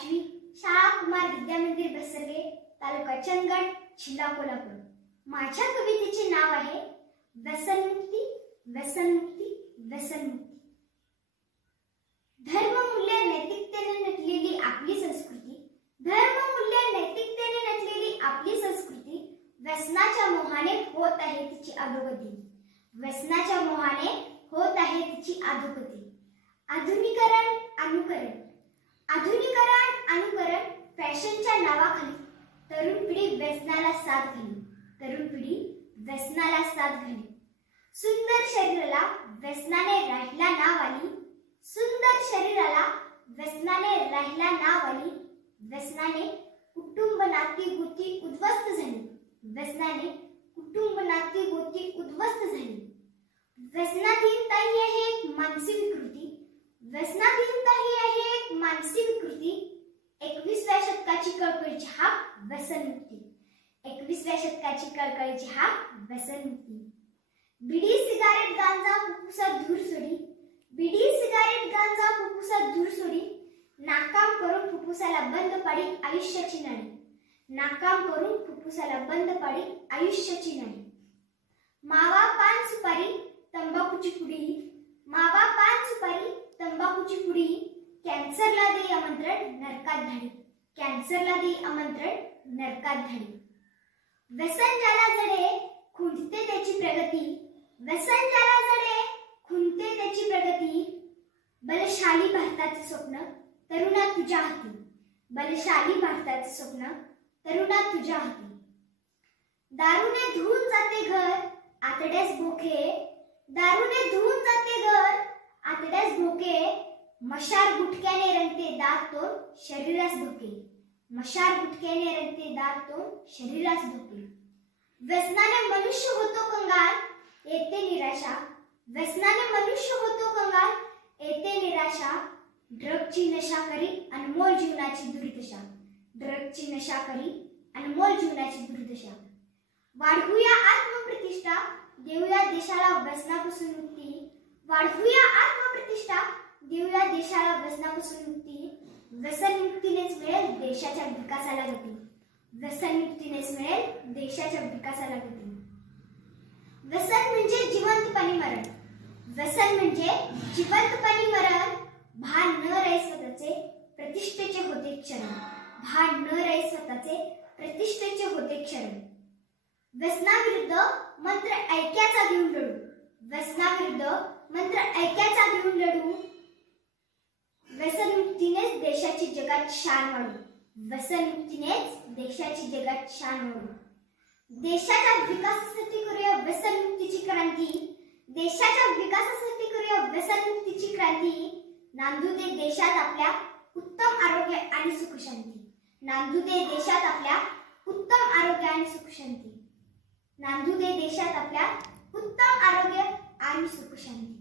5वी शाळा कुमार विद्या मंदिर बसरगे, तालुका चंदगड, जिल्हा कोल्हापूर। माझ्या कवितेचे नाव आहे व्यसनमुक्ती व्यसनमुक्ती व्यसनमुक्ती। धर्ममूल्य नैतिकतेने नटलेली आपली संस्कृती, धर्ममूल्य नैतिकतेने नटलेली आपली संस्कृती व्यसनाच्या मोहाने होत आहे तिची अधोगती, व्यसनाच्या मोहाने होत आहे तिची अधोगती। आधुनिकरण अनुकरण, आधुनिकरण अनुकरण फॅशनच्या नावाखाली तरुण पिढी व्यसनाला साथ घाली, तरुण पिढी व्यसनाला साथ घाली। सुंदर शरीराला व्यसनाने राहिला नाव आली, सुंदर शरीराला व्यसनाने राहिला नाव आली। व्यसनाने कुटुंब नाती गोती उद्ध्वस्त झाली, व्यसनाने कुटुंब नाती गोती उद्ध्वस्त झाली। व्यसनाधीनता ही आहे एक मानसिक विकृती, व्यसनाधीनता ही आहे एक मानसिक विकृती। 21व्या शतकाची कळकळीची हाक व्यसनमुक्ती, 21व्या शतकाची कळकळीची हाक व्यसनमुक्ती। बिडी सिगारेट गांजा फुफ्फुसात धूर सोडी, बिडी सिगारेट गांजा फुफ्फुसात धूर सोडी। नाकाम करून फुफ्फुसाला बंद पाडी आयुष्याची नाडी, नाकाम करून फुफ्फुसाला बंद पाडी आयुष्याची नाडी। मावा पान सुपारी तंबाखूची पुडी, मावा पान सुपारी तंबाखूची पुडी। कॅन्सरला दे आमंत्रण नरकात धाडी, कॅन्सरला दे आमंत्रण नरकात धाडी। व्यसन ज्याला जडे खुंटते त्याची प्रगती, व्यसन ज्याला जडे खुंटते त्याची प्रगती। बलशाली भारताचे स्वप्न तरुणा तुझ्या हाती, बलशाली भारताचे स्वप्न तरुणा तुझ्या हाती। दारूने धुवून जाते घर आतड्यास भोके, दारूने धुवून जाते घर आतड्यास भोके। मशार गुटक्याने रंगते दात तोंड शरीरास धोके, मशार गुटक्याने रंगते दात तोंड शरीरास धोके। व्यसनाने मनुष्य होतो कंगाल येते निराशा, व्यसनाने मनुष्य होतो कंगाल येते निराशा। ड्रगची नशा करी अनमोल जीवनाची दुर्दशा, ड्रगची नशा करी अनमोल जीवनाची दुर्दशा। वाढवूया आत्मप्रतिष्ठा देऊया देशाला व्यसनापासून मुक्ती, वाढवूया आत्मप्रतिष्ठा देऊया देशाला व्यसनापासून मुक्ती। व्यसनमुक्तीनेच मिळेल देशाच्या विकासाला गती, व्यसनमुक्तीनेच मिळेल देशाच्या विकासाला गती। व्यसन म्हणजे जिवंतपणी मरण, व्यसन म्हणजे जिवंतपणी मरण। भान न रहे स्वतःचे प्रतिष्ठेचे होते क्षण, भान न रहे स्वतःचे प्रतिष्ठेचे होते क्षण। व्यसनाविरुद्ध मंत्र ऐक्याचा देऊन लढू, व्यसनाविरुद्ध मंत्र ऐक्याचा देऊन लढू। व्यसनमुक्तीनेच देशाची जगात शान वाढू, व्यसनमुक्तीनेच देशाची जगात शान वाढू। देशाच्या विकासासाठी करूया व्यसनमुक्तीची क्रांती, देशाच्या विकासासाठी करूया व्यसनमुक्तीची क्रांती। नांदू दे देशात आपल्या उत्तम आरोग्य आणि सुखशांती, नांदू दे देशात आपल्या उत्तम आरोग्य आणि सुखशांती, नांदू दे देशात आपल्या उत्तम आरोग्य आणि सुखशांती।